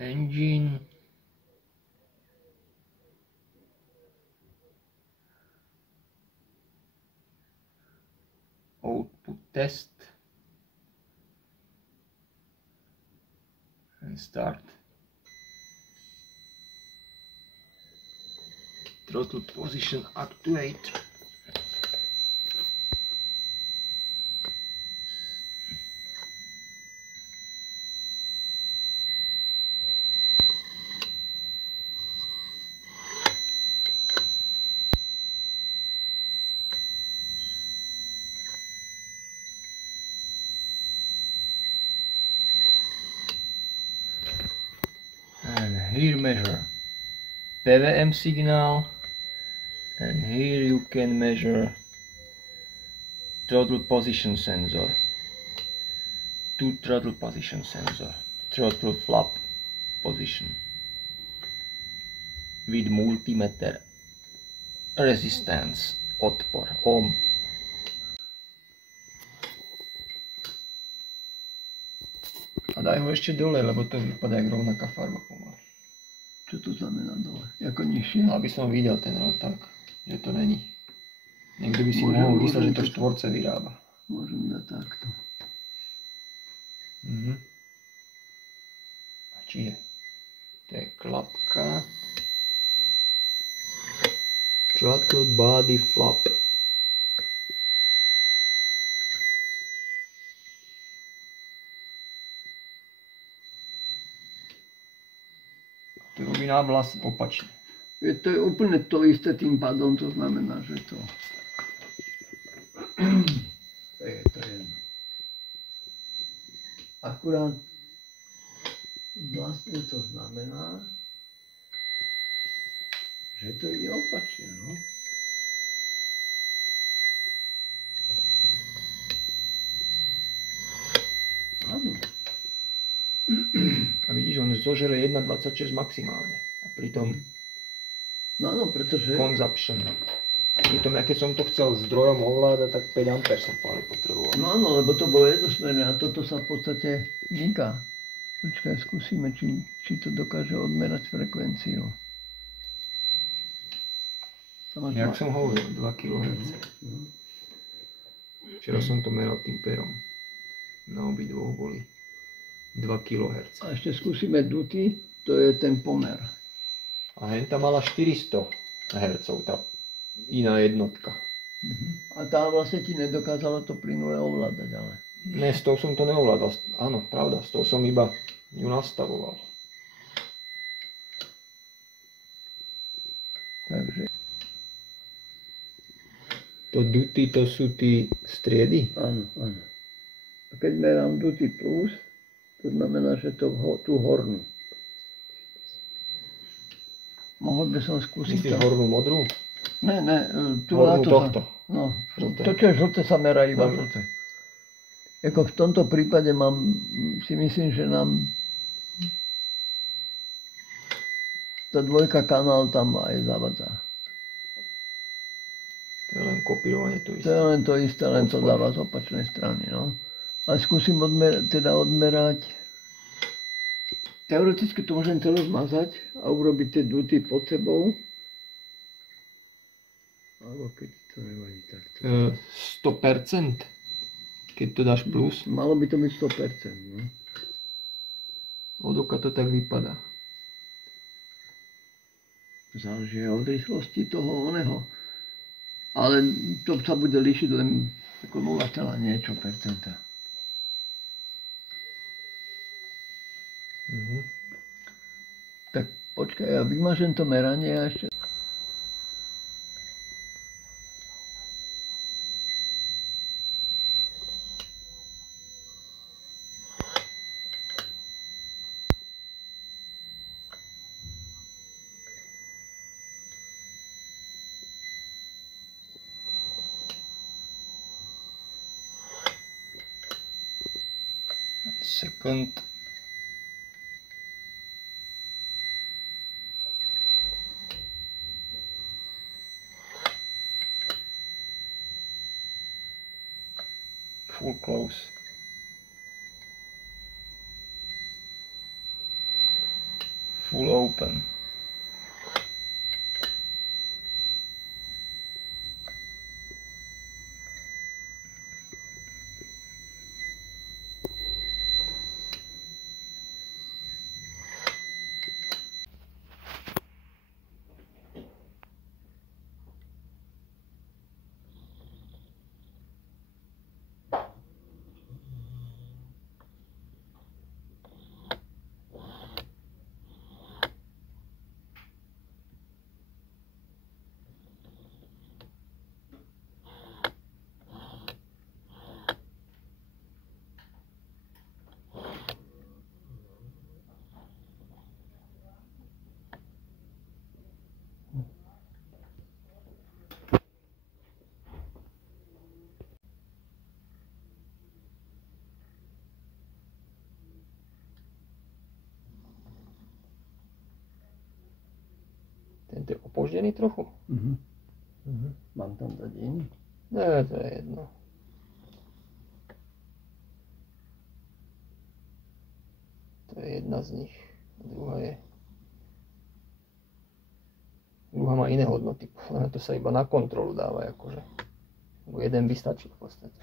engine, output test, and start. Throttle position actuate. And here measure PWM signal, and here you can measure throttle position sensor, 2 throttle position sensor, throttle flap position with multimeter, resistance, odpor, ohm. A daj ho ešte dole, lebo to vypadá jak rovnaká farba pomaly. Čo to znamená dole? Jako nižšie? Aby som videl ten tak, že to není. Niekto by si Môžem- mohol myslieť, že to môžem- štvorce vyrába. Môžem dať takto. A čiže to je klapka. Throttle body flap. To robí nám vlastne opačne. To je úplne to isté tým pádom, to znamená, že to... To je to jedno. Akurát vlastne to znamená, že to ide opačne, no. Áno. A vidíš, on zožere 1,26 maximálne. A pritom No áno, pretože... consumption. Pritom ja keď som to chcel zdrojom ovládať, tak 5 A som páli potreboval. No áno, lebo to bolo jednosmerné a toto sa v podstate vniká. Počkaj, skúsime, či to dokáže odmerať frekvenciu. Jak som hovoril, 2 kHz. Včera som to meral tým perom. Na obidvoch boli 2 kHz. A ešte skúsime duty, to je ten pomer. A henta mala 400 Hz, tá iná jednotka. A tá vlastne ti nedokázala to plynule ovládať, ale... Ne, s tou som to neovládal. Áno, pravda, s tou som iba ju nastavoval. Takže... To duty, to sú tí striedy? Áno, áno. A keď merám duty plus, to znamená, že to tú hornú. Mohol by som skúsiť Myslíš to. hornú modrú? Ne, tu Hornú na to tohto. No, Žlté. to čo je žlté sa merá iba Dobre. žlté. Jako v tomto prípade si myslím, že nám tá dvojka kanál tam aj zavadzá. To je len kopírovanie to To isté. je len to isté, len to Odspor. dáva z opačnej strany, no. Ale skúsim odmerať. Teoreticky to môžem to rozmazať a urobiť tie duty pod sebou. Alebo keď to nevadí takto. 100%, keď to dáš plus, Malo by to byť 100%, no. od oka to tak vypadá. Záleží od rýchlosti toho oného. Ale to sa bude líšiť len ako 0, niečo percenta. Tak počkaj, ja vymažem to meranie a ešte... Second. Full close. Full open. Tento je opoždený trochu? Mám tam dať iný? Ne, to je jedno. To je jedna z nich. Druhá má iné hodnoty. To sa iba na kontrolu dáva, akože. Jeden by stačil v podstate.